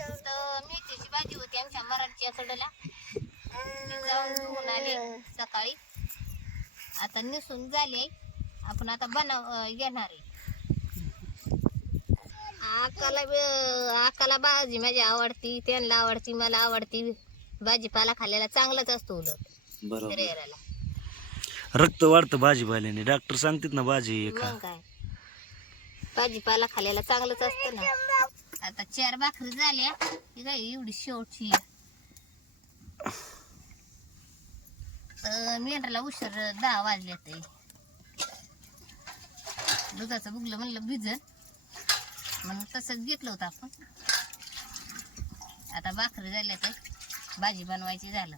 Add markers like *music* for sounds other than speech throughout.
तर मेथीची भाजी होती आमच्या मराठीच्या कडला. जाऊन धुवून आले सकाळी. आता निसून झाले. आपण आता बनव घेणार आहे. आकाला आकाला भाजी माझी आवडती त्यांना आवडती मला आवडती. भाजीपाला खाल्ल्याला चांगलाच असतो उलट. बरोबर. शरीराला. रक्त वाढतं भाजीपाल्याने. डॉक्टर सांगतात ना भाजी मग काय? भाजीपाला खाल्ल्याला चांगलंच असतं ना. आता चार भाकरी झाल्या ही काय एवढी शेवटची? तर मेंढराला उशीर दहा वाजले ते दुधाचं बुगलं म्हणलं भिजत म्हणून तसंच घेतलं होतं आपण. आता भाकरी झाल्या तर भाजी बनवायची झालं.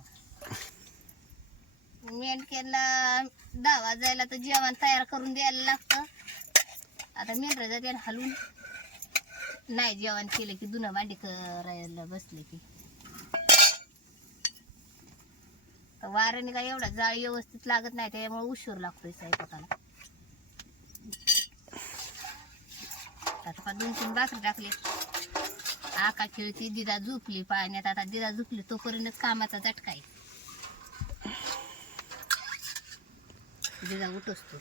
मेंढक्याला दहा वाजायला तर जेवण तयार करून द्यायला लागतं. आता मेंढरा जाते हलवून नाही जेवण केलं की दुनं भांडी करायला बसले की. वाऱ्याने काय एवढा जाळ व्यवस्थित लागत नाही त्यामुळे उशीर लागतोय स्वयंपाकाला. आता दोन तीन भाकरी टाकले. आका खेळती दिदा झोपली पाण्यात. आता दिदा झोपली तोपर्यंत कामाचा झटका आहे. दिदा उठ असतो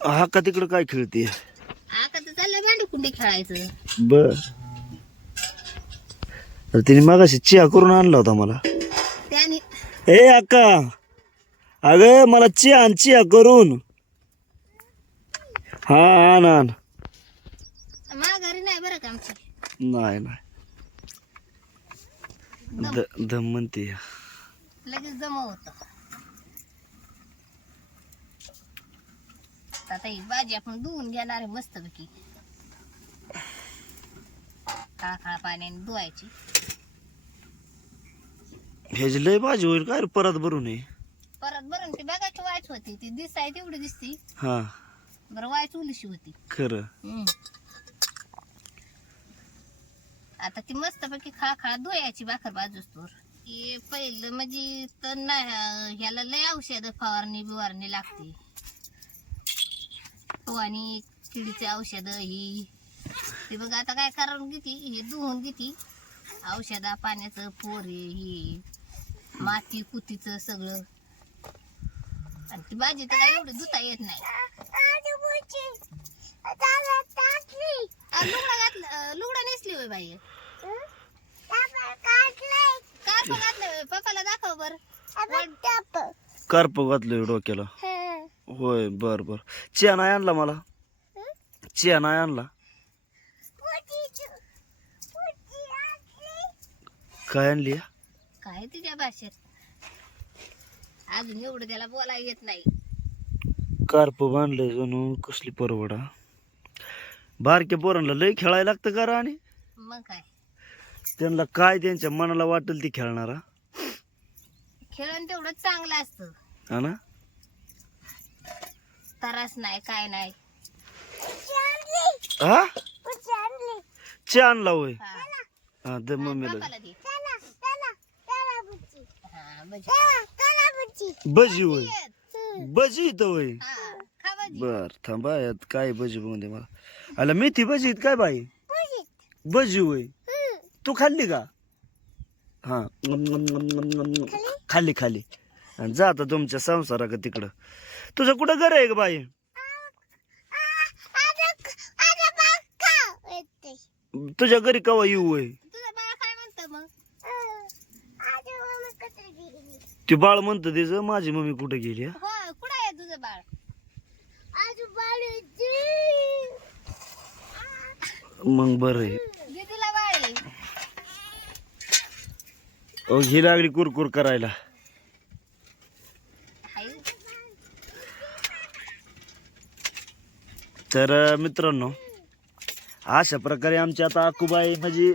हा का तिकडं काय खेळते आका तर चाललंय भांडी कुंडी खेळायचं. बर. अरे तिने मागाशी चिया करून आणला होता मला. त्याने ए अक्का. अगं मला चिया आण चिया करून. हा आण आण. माघारी नाही बरं का आमची? नाही नाही. द- दम म्हणते लगेच जमा होत. आता ही भाजी आपण धुवून घेणार आहे मस्तपैकी. काळा काळा पाण्याने धुवायची. ह्याची लय भाजी होईल काय रे? परत भरून ये. परत बरं ती बघायची वायच होती. ती दिसाय तेवढी दिसती. हा. बरं वायच उलीशी होती. खरं. हम्म. आता ती मस्तपैकी खळा खळा धुवायची भाकर बाजूस तोर हे पहिलं म्हणजे तर नाही ह्याला लय औषध फवारणी बिवारणी लागते. फवारणी किडीचे औषध ही ते बघ आता काय करून घेते? हे धुवून घेते. औषधा पाण्याचं पोरे हे. माती कुतीचं सगळं. आणि ती भाजी तर काय एवढं धुता येत नाही. आ, लुगडा घातलं अं, लुगडा नेसली होय बाई. कार्प घातलं होय पप्पाला दाखव बर. कार्प घातलं डोक्याला. होय बर बर. चिया नाही आणला मला. चिया नाही आणला. काय आणली? काय तिच्या भाषेत? अजून एवढं त्याला बोलायला येत नाही. कार्प बांधलंय जणू कसली परवडा बारक्या पोरांना लय खेळायला लागतं का आणि? मग काय? त्यांना काय त्यांच्या मनाला वाटेल ती खेळणारा खेळण तेवढं चांगलं असतं. हा ना? त्रास नाही काय नाही. हा? आणला होय? हा. हा दे मम्मीला. दे. हा. भजी होय भजी इथं होय हा. बर थांबा यात काय बघून दे मला आला मेथी भजी आहेत काय बाई भजी होय तू खाल्ली का हा. खाल्ली खाल्ली आणि जा आता तुमच्या संसारा का तिकडं तुझं कुठं घर आहे का बाई तुझ्या घरी कवा येऊ होय तुझं बाळ काय म्हणतं मग ते बाळ म्हणतं त्याचं माझी मम्मी कुठे गेली हा? हो कुठं आहे तुझं बाळ? मग बरं आहे. दीदीला बाळ आहे. अहो, ही लागली कुरकुर करायला. हाय. तर अं, मित्रांनो अशा प्रकारे आमची आता आकुबाई म्हणजे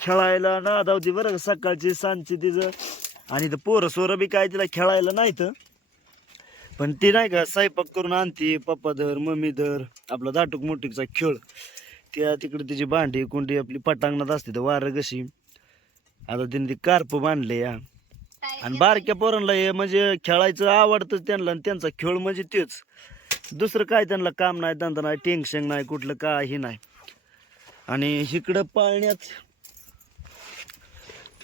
खेळायला ना धावती बरं का? सकाळची सांजची तिचं आणि तर पोरं सोरं बी काय तिला खेळायला नाही तर पण ती नाही का स्वयंपाक करून आणते पप्पा धर मम्मी धर आपला दाटूक मोठीचा खेळ. त्या तिकडे तिची भांडी कुंडी आपली पटांगणात असते तर वारं कशी. आता तिने ती कार्प बांधले या. आणि बारक्या पोरांना हे म्हणजे खेळायचं आवडतं त्यांना आणि त्यांचा खेळ म्हणजे तेच. दुसरं काय त्यांना काम नाही धंदा नाही टेन्शन नाही कुठलं काही नाही. आणि इकडं पाळण्यात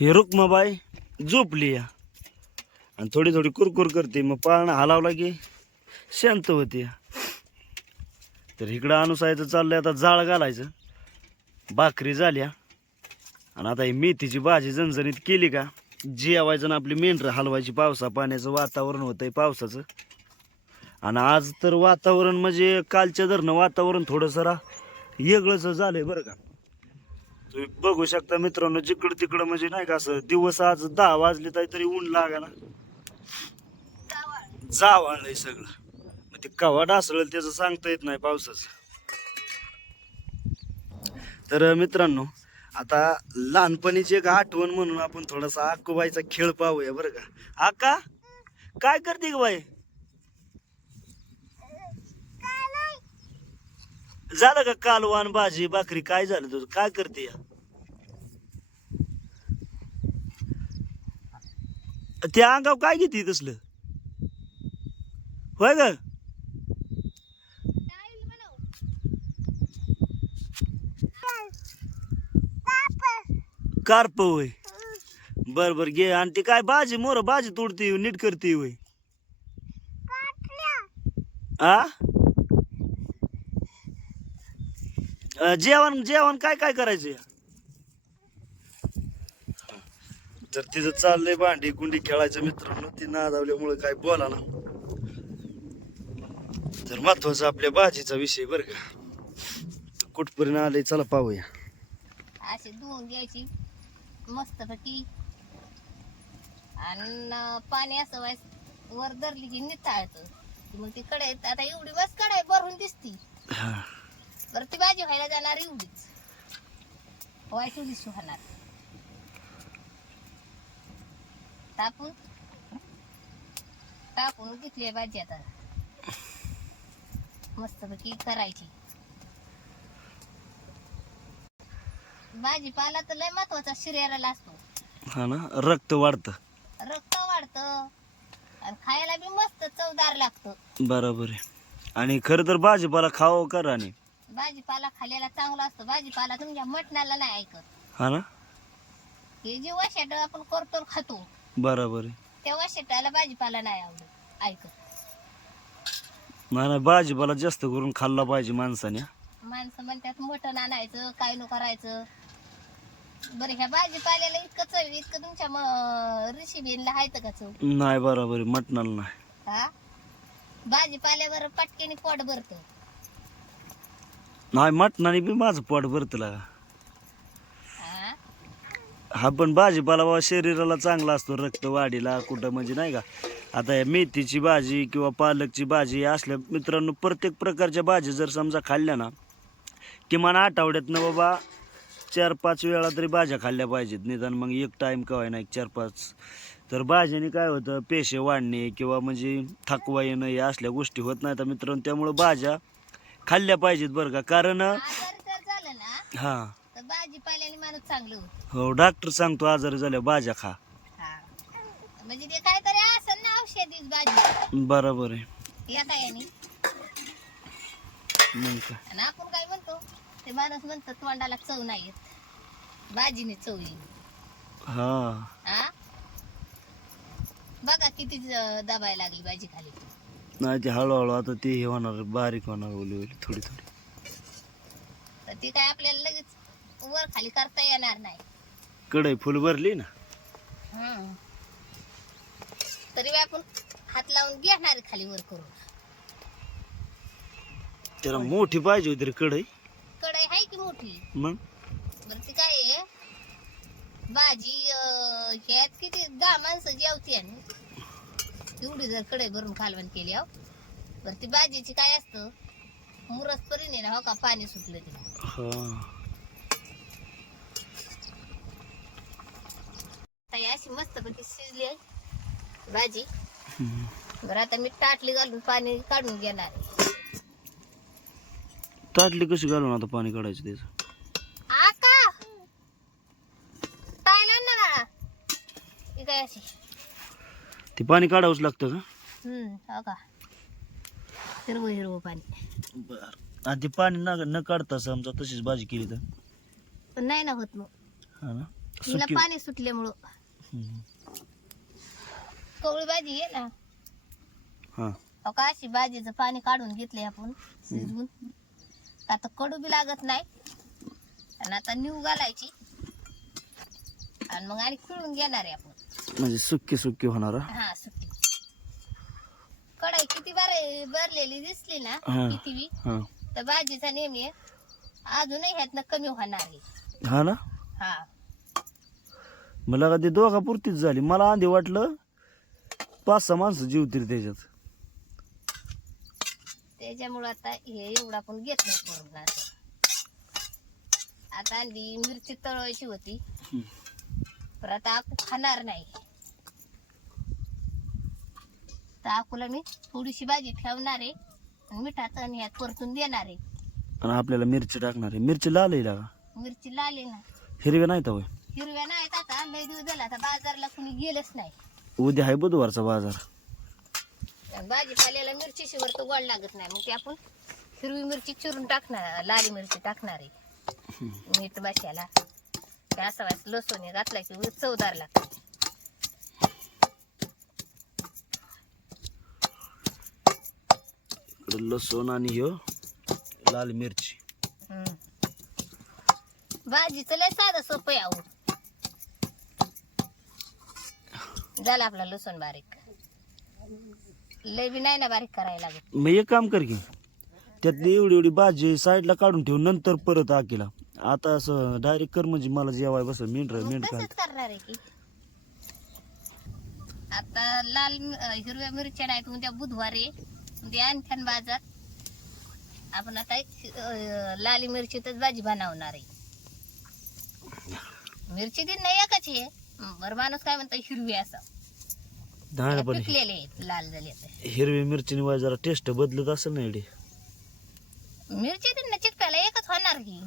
हे रुक्माबाई झोपली या. आणि थोडी थोडी कुरकुर करते. मग पाळणं हलावला की शांत होते या. तर इकडं अनुसायचं चाललंय आता जाळ घालायचं. भाकरी झाल्या आणि आता ही मेथीची भाजी जणजणीत केली का? जेवायचं ना आपली मेंढरं हलवायची. पावसा पाण्याचं वातावरण होतंय पावसाचं. आणि आज तर वातावरण म्हणजे कालच्या धरणं वातावरण थोडं जरा वेगळंच झालंय बरं का. तुम्ही बघू शकता मित्रांनो जिकडं तिकडं म्हणजे नाही का असं दिवस आज दहा वाजले तरी ऊन लागा ना. सगळं. मग ते कवा डासळेल त्याचं सांगता येत नाही पावसाचं. तर मित्रांनो आता लहानपणीची एक आठवण म्हणून आपण थोडासा आकुबाईचा खेळ पाहूया बरं का. आका काय करते ग बाई? झालं का कालवान भाजी भाकरी? काय झालं तुझं? काय करते या? त्या अंगाव काय घेते तसलं? होय ग? कार्प होय. बर बर घे. आणि ती काय भाजी मोर भाजी तोडते नीट करते होय. आ अ, जेवण जेवण काय काय करायचं? तर तिचं चाललंय भांडी कुंडी खेळायचं मित्रांनो. ती नादावल्यामुळे काय बोला ना. तर महत्त्वाचा आपल्या भाजीचा विषय बरं का. कुठपर्यंत आले चला पाहूया. अशी धुवून घ्यायची. मस्तपैकी आणि पाणी असं वाईस वर धरली की निथाळतं मग ती कढई आता एवढी बस कढई भरून दिसती. हा. बरं ती भाजी व्हायला जाणार एवढीच. व्हायची एवढीच होणार. टाकून टाकून घेतली भाजी आता. मस्तपैकी करायची. भाजीपाला तर लय महत्त्वाचा शरीराला असतो. हा ना रक्त वाढतं. रक्त वाढतं. आणि खायला बी मस्त चवदार लागतं. बरोबर आहे. आणि खरं तर भाजीपाला खावं करा आणि. भाजीपाला खाल्लेला चांगला असतो. भाजीपाला तुमच्या मटणाला नाही ऐकत. हा ना? हे जे वशाट आपण करतो आणि खातो बरोबर आहे. त्या वशाटाला भाजीपाला नाही आवडत ऐकत. नाही नाही भाजीपाला जास्त करून खाल्ला पाहिजे माणसाने. माणसं म्हणतात मटण आणायचं काय नो करायचं. बरं ह्या भाजीपाल्याला इतकं चव इतकं तुमच्या रेसिपीला आहे का चव? नाही बरोबर आहे मटणाला नाही. हा? भाजीपाल्यावर पटकेने पोट भरतं. नाही मटणाने बी माझं पोट भरतला. लागा हा पण भाजीपाला बाबा शरीराला चांगला असतो रक्त वाढीला कुठं म्हणजे नाही का. आता या मेथीची भाजी किंवा पालकची भाजी असल्या मित्रांनो प्रत्येक प्रकारच्या भाजी जर समजा खाल्ल्या ना किमान आठवड्यातनं बाबा चार पाच वेळा तरी भाज्या खाल्ल्या पाहिजेत. निदान मग एक टाईम कवाय एक चार पाच तर भाज्याने काय होतं पेशे वाढणे किंवा म्हणजे थकवा येणं या असल्या गोष्टी होत नाही तर मित्रांनो त्यामुळं भाज्या खाल्ल्या पाहिजेत बरं का. कारण आजारी जर झालं ना हां. तर भाजीपाल्याने माणूस चांगलं होतं. हो डॉक्टर सांगतो आजारी झाल्या भाज्या खा. हा. म्हणजे ते काहीतरी असं ना औषधीच भाजी. बरोबर आहे. या काय मग काय? आणि आपण काय म्हणतो ते माणूस म्हणतो तोंडाला चव नाही येत. भाजीने चव येईल. हा. हा? बघा किती ज- दबायला लागली भाजी खाली. नाही ते हळूहळू आता ते हे होणार बारीक होणार ओली ओली थोडी थोडी. तर ती काय आपल्याला लगेच वर खाली करता येणार नाही. कढई फुल भरली ना? हम्म. तरी बी आपण हात लावून घेणार खाली वर करून. त्याला मोठी पाहिजे होती रे कढई. कढई आहे की मोठी? मग? बरं ती काय आहे? भाजी अं, ह्यात किती दहा माणसं जेवते एवढी जर कढई भरून कालवण केली अहो बरं ती भाजीची काय असतं? मुरस परीने ना हो का पाणी सुटलं तिला आता ही अशी मस्त पैकी शिजली आहे भाजी. बरं आता मी ताटली घालून पाणी काढून घेणार आहे. ताटली कशी घालून आता पाणी काढायचं त्याचं? आका! तायला ना ही काय अशी? ते पाणी काढावंच लागतं का? हम्म हो का? हिरवं हिरवं पाणी. बर. आणि ते पाणी न न काढता समजा तशीच भाजी केली तर? पण नाही ना होत मग. हा ना? हिला सुकी. पाणी सुटल्यामुळं. हम्म. कवळी भाजी आहे ना? हा. का? अशी भाजीचं पाणी काढून घेतले आपण शिजवून. आता कडू बी लागत नाही. आणि आता निव घालायची. आणि मग आणि खिळून घेणार आहे आपण. म्हणजे सुकी सुकी होणार. हा? सुट्टी कढाई किती बार भरलेली दिसली ना हा. किती बी? हा. तर भाजीचा नेहमी आहे. अजूनही ह्यातनं कमी होणार आहे. हा ना? हा. मला का ते दोघा पुरतीच झाली. मला आधी वाटलं पाच सहा माणसं जीवतील त्याच्यात. त्याच्यामुळं आता हे एवढं आपण घेत नाही करून असं आता. आणली मिरची तळवायची होती. पण आता आकू खाणार नाही. तर आकूला मी थोडीशी भाजी ठेवणार आहे. आणि मिठात आणि ह्यात परतून देणार आहे. आणि आपल्याला मिरची टाकणार आहे. मिरची लाल आहे मिरची लाल आहे ना. हिरव्या नाही तर हिरव्या नाहीत आता. लय दिवस झाला आता बाजारला कुणी गेलंच नाही. उद्या आहे बुधवारचा बाजार. आणि भाजीपाल्याला मिरची शिवर तर गोड लागत नाही. मग ते आपण हिरवी मिरची चिरून टाकणार लाली मिरची टाकणार आहे. मीठ बसायला ते असं वास लसूण हे घातला की चवदार लागतं लसूण आणि ह्यो लाल मिरची. भाजीचं लय साधं सोपं आहे आहो झाला आपला लसूण बारीक. लय बी नाही ना बारीक करायला लागत. मग एक काम कर की त्यातली एवढी एवढी भाजी साईडला काढून ठेव नंतर परत आकेला. आता असं डायरेक्ट कर म्हणजे मला जेवाय बस मेंढर मग तसंच करणार आहे की? आता लाल अं, हिरव्या मिरच्या नाहीत उद्या बुधवारी उद्या आणखीन बाजार. आपण आता अं, लाली मिरचीतच भाजी बनवणार आहे. मिरची दिन नाही एकच आहे. बरं माणूस काय म्हणतो हिरवी असं. धाण पण पिकलेले आहेत लाल झाले आता. हिरवी मिरचीने वाय जरा टेस्ट बदलत असेल ना एवढी. मिरची दिन ना चिटकायला एकच होणार की.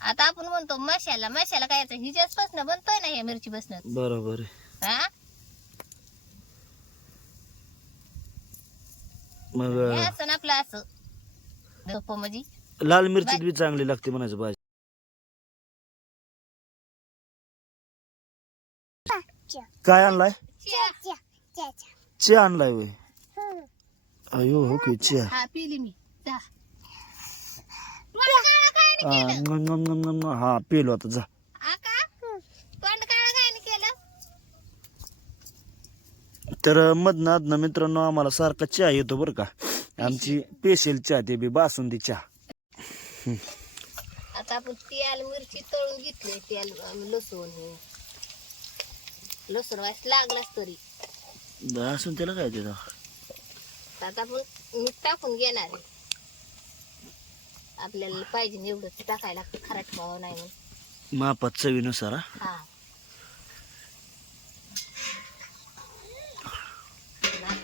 आता आपण म्हणतो मशाला मशाला काय याचं हिच्याच बसणं बनतोय ना हे मिरची बसणं बरोबर आहे. हा? मग हे असं ना आपलं असं. धप्प म्हणजे लाल मिरची बी चांगली लागते म्हणायचं भाजी. काय आणलाय? चिया. चिया आणलाय वय अयो हो की चिया. हा पिली मी. जा. काय हा, केलं? नम, नम, नम, नम, हा पेलो आता जा. आका? तोंड काळं काय नाही केलं? तर मधनं अधनं मित्रांनो आम्हाला सारखा चहा येतो बरं का? आमची स्पेशल चहा ते बी बासुंदी चहा. आता आपण तेल मिरची तळून घेतली तेल लसूण. लसूण वास लागलाच तरी. असून त्याला काय देतो? आता आपण मीठ टाकून घेणार आहे. आपल्याला पाहिजे एवढं टाकायला खराट व्हावं नाही मापात चवीनुसार हा.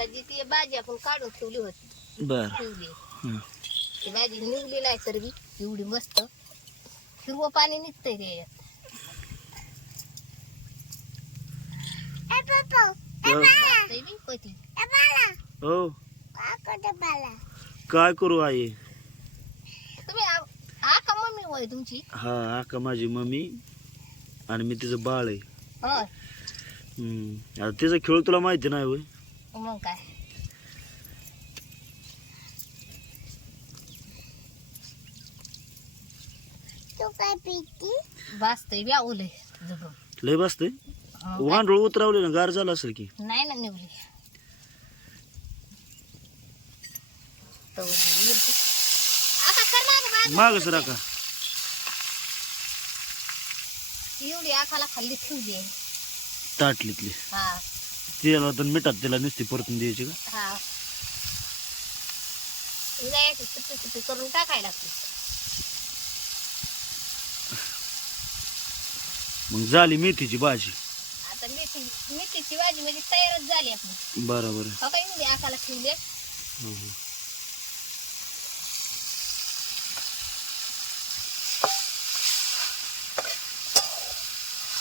हा आता जी ती भाजी आपण काढून ठेवली होती. बर. ठेवली. हं. ती भाजी निघली नाही तर बी एवढी मस्त. हिरवं पाणी निघतंय ते बी. हो. काय करू आई? तुम्ही आ- आका मम्मी होय तुमची? हा आका माझी मम्मी आणि मी तिचं बाळ आहे. होय. हम्म. आता तिचा खेळ तुला माहिती नाही होय? मग काय वाजतंय बी आवलंय झोपून. लय बसते मग काय? वांडूळ उतरावले ना गार झालं असेल की नाही ना निवली तवरली मिरची. आता कर ना गं. माग सर का एवढी आखाला खाल्ली ठेवली आहे. ताटलीतली हा तिला तर मिठात तिला नुसती परतून द्यायची का? हा. करून टाकायला लागते. मग झाली मेथीची भाजी. आता मेथी मेथीची भाजी म्हणजे तयारच झाली आपली. बरोबर. हो काय ठेवली आहे.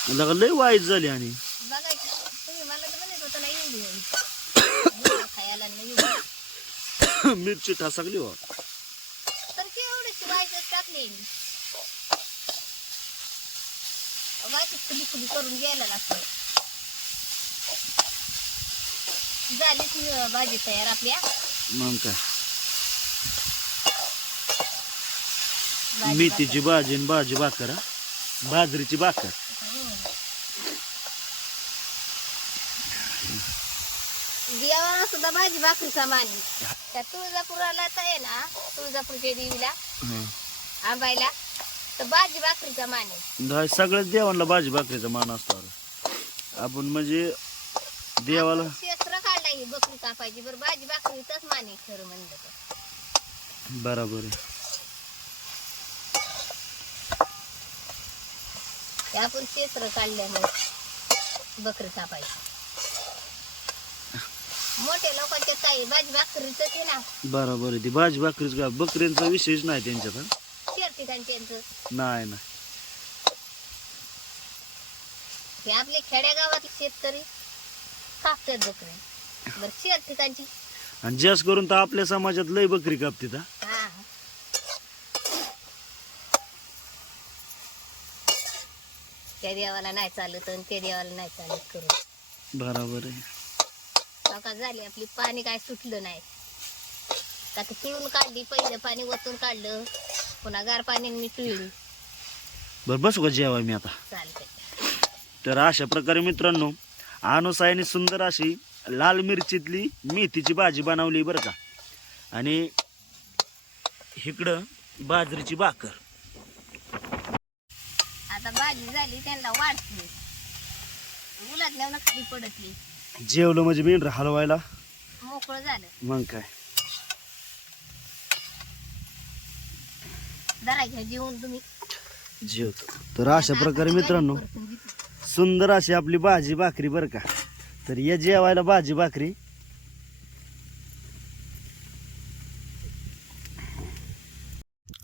लगा लय वाईट झाली आणि. बघा खायला *coughs* मिरची टासाकली हो. तर ती एवढीशी भाजी टाकली बाकी खुली खुली करून घ्यायला लागतं झाली भाजी तयार आपल्या मग काय? मेथीची भाजी आणि भाजी भाकर बाजरीची भाकर हम्म. देवाला सुद्धा भाजी भाकरीचा मानी त्या तुळजापुराला तर आहे ना तुळजापूरच्या देवीला. आंबायला तर भाजी भाकरीचा मान आहे. दा- सगळ्याच देवांना भाजी भाकरीचा मान असतो अरे. आपण म्हणजे देवाला शस्त्र काढला ही बकरी कापायची बरं भाजी भाकरीचाच मान आहे खरं म्हणलं तर. बराबर आहे. ते आपण शस्त्र काढल्यामुळे बकरी कापायची. मोठ्या लोकांच्या भाकरीच आहे ना. बराबर आहे. ती भाजी भाकरीच का? बकऱ्यांचा विषयच नाही त्यांच्यात हं. ठिकाणच्यांचं नाही ना ते आपले खेड्यागावातले शेतकरी कापतात बकरी. बरं शेर ठिकाणची आणि जास्त करून तर आपल्या समाजात लय बकरी कापते हा? हा. त्या देवाला नाही चालत आणि त्या देवाला नाही चालत करून. बराबर आहे. का झाली आपली पाणी काय सुटलं नाही. का ते पिळून काढली पहिलं पाणी वतून काढलं पुन्हा गार पाण्याने मी पिळली. बरं बसू का जेवाय मी आता? चालतंय. तर अशा प्रकारे मित्रांनो अनुसायाने सुंदर अशी लाल मिरचीतली मेथीची भाजी बनवली बरं का? आणि इकडं बाजरीची भाकर. आता भाजी झाली त्यांना वाढली मुलात नेऊन खाली पडतली. जेवलं म्हणजे मेंढर हलवायला. मोकळं झालं. मग काय? जरा घ्या जेवून तुम्ही. जेवतो. तर अशा प्रकारे मित्रांनो सुंदर अशी आपली भाजी भाकरी बरं का. तर या जेवायला भाजी भाकरी.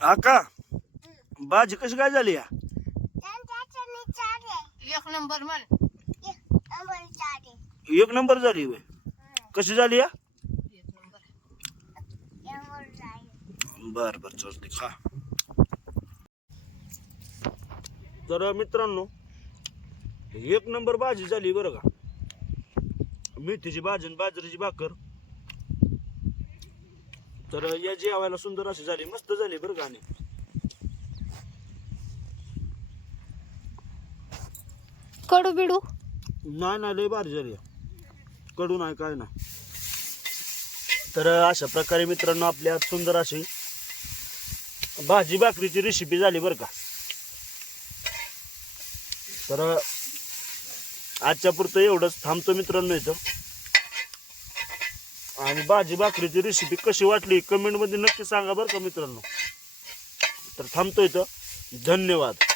आका भाजी कशी काय झाली या? एक नंबर म्हण. एक नंबर झाली होय. कशी झाली या? बर बर चालते खा. तर मित्रांनो एक नंबर भाजी झाली बरं का. मेथीची भाजी आणि बाजरीची भाकर. तर या जेवायला सुंदर अशी झाली मस्त झाली बरं का आणि. कडू बिडू? नाही नाही लय भारी झाली कडू नाही काय ना तर अशा प्रकारे मित्रांनो आपल्या सुंदर अशी भाजी भाकरीची रेसिपी झाली बरं का. तर आजच्या पुरतं एवढंच थांबतो मित्रांनो इथं. आणि भाजी भाकरीची रेसिपी कशी वाटली कमेंटमध्ये नक्की सांगा बरं का मित्रांनो. तर थांबतो इथं. धन्यवाद.